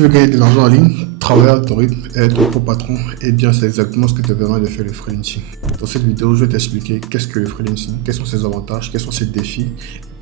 Tu veux gagner de l'argent en ligne, travailler à ton rythme et être ton propre patron, et bien c'est exactement ce que te permet de faire le freelancing. Dans cette vidéo, je vais t'expliquer qu'est-ce que le freelancing, quels sont ses avantages, quels sont ses défis,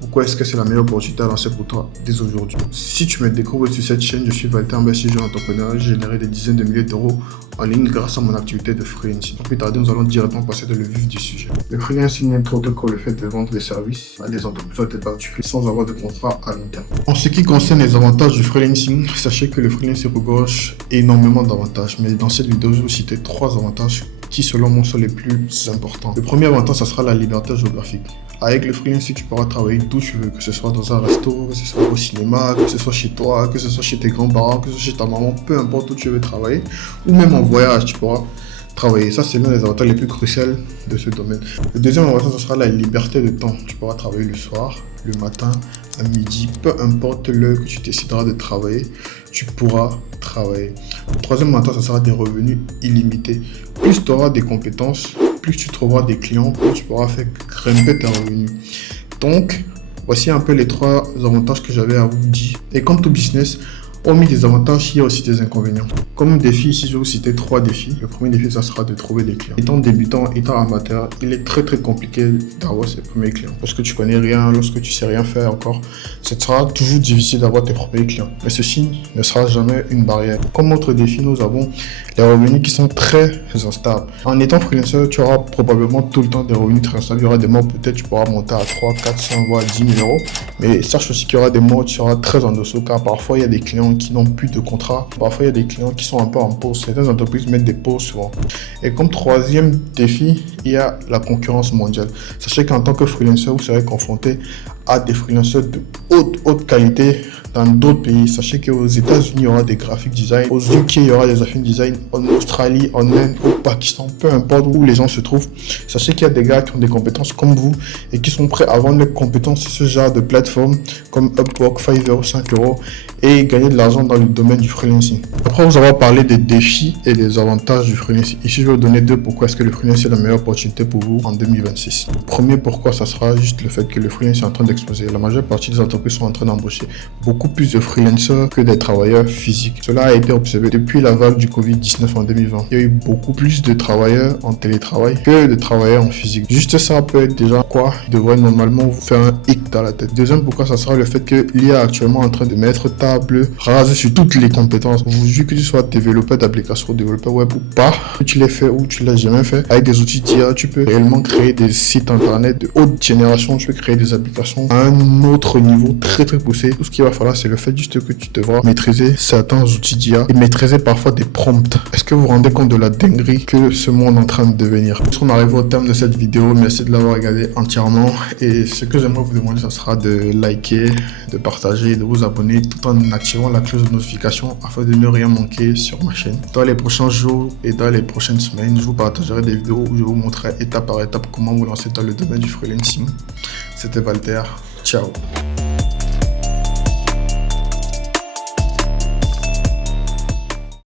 pourquoi est-ce que c'est la meilleure opportunité à lancer pour toi dès aujourd'hui. Si tu me découvres sur cette chaîne, je suis Walter Mbessi, jeune entrepreneur, j'ai généré des dizaines de milliers d'euros en ligne grâce à mon activité de freelancing. Sans plus tarder, nous allons directement passer dans le vif du sujet. Le freelancing n'est autre que le fait de vendre des services à des entreprises ou à des particuliers sans avoir de contrat à long terme. En ce qui concerne les avantages du freelancing, sachez que le freelancing regorge énormément d'avantages, mais dans cette vidéo, je vais vous citer 3 avantages qui selon moi sont les plus importants. Le premier avantage, ça sera la liberté géographique. Avec le freelancing, tu pourras travailler d'où tu veux, que ce soit dans un resto, que ce soit au cinéma, que ce soit chez toi, que ce soit chez tes grands-parents, que ce soit chez ta maman, peu importe où tu veux travailler, ou même en voyage, tu pourras travailler. Ça, c'est l'un des avantages les plus cruciaux de ce domaine. Le deuxième avantage, ce sera la liberté de temps. Tu pourras travailler le soir, le matin, à midi, peu importe l'heure que tu décideras de travailler, tu pourras travailler. Le troisième avantage, ce sera des revenus illimités. Plus tu auras des compétences, plus tu trouveras des clients, plus tu pourras faire grimper tes revenus. Donc, voici un peu les 3 avantages que j'avais à vous dire. Et comme tout business, hormis des avantages, il y a aussi des inconvénients. Comme défi, ici, je vais vous citer 3 défis. Le premier défi, ça sera de trouver des clients. Étant débutant, étant amateur, il est très compliqué d'avoir ses premiers clients. Lorsque tu connais rien, lorsque tu sais rien faire encore, ce sera toujours difficile d'avoir tes premiers clients. Mais ceci ne sera jamais une barrière. Comme autre défi, nous avons les revenus qui sont très instables. En étant freelancer, tu auras probablement tout le temps des revenus très instables. Il y aura des mois, peut-être tu pourras monter à 3, 400, voire 10 000 euros. Mais sache aussi qu'il y aura des mois où tu seras très en dessous, car parfois il y a des clients qui n'ont plus de contrat. Parfois, il y a des clients qui sont un peu en pause. Certaines entreprises mettent des pauses souvent. Et comme troisième défi, il y a la concurrence mondiale. Sachez qu'en tant que freelancer, vous serez confronté à des freelancers de haute qualité dans d'autres pays. Sachez qu'aux États-Unis, il y aura des graphic design. Aux UK, il y aura des graphic design. En Australie, en Inde, au Pakistan, peu importe où les gens se trouvent. Sachez qu'il y a des gars qui ont des compétences comme vous et qui sont prêts à vendre leurs compétences sur ce genre de plateforme comme Upwork, Fiverr, 5 euros et gagner de l'argent dans le domaine du freelancing. Après vous avoir parlé des défis et des avantages du freelancing, ici je vais vous donner 2 pourquoi est-ce que le freelancing est la meilleure opportunité pour vous en 2026. Le premier pourquoi, ça sera juste le fait que le freelancing est en train d'exploser. La majeure partie des entreprises sont en train d'embaucher beaucoup plus de freelancers que des travailleurs physiques. Cela a été observé depuis la vague du Covid-19 en 2020. Il y a eu beaucoup plus de travailleurs en télétravail que de travailleurs en physique. Juste ça peut être déjà quoi devrait normalement vous faire un hic dans la tête. Deuxième pourquoi, ça sera le fait que l'IA est actuellement en train de mettre table rase sur toutes les compétences. Vu que tu sois développeur d'applications, développeur web ou pas, que tu l'aies fait ou tu l'as jamais fait, avec des outils d'IA, tu peux réellement créer des sites internet de haute génération, tu peux créer des applications à un autre niveau très poussé. Tout ce qu'il va falloir, c'est le fait juste que tu devras maîtriser certains outils d'IA et maîtriser parfois des prompts. Est-ce que vous vous rendez compte de la dinguerie que ce monde est en train de devenir? On arrive au terme de cette vidéo. Merci de l'avoir regardé entièrement et ce que j'aimerais vous demander, ça sera de liker, de partager, de vous abonner tout en activant la cloche de notification afin de ne rien manquer sur ma chaîne. Dans les prochains jours et dans les prochaines semaines, je vous partagerai des vidéos où je vous montrerai étape par étape comment vous lancer dans le domaine du freelancing. C'était Walter. Ciao.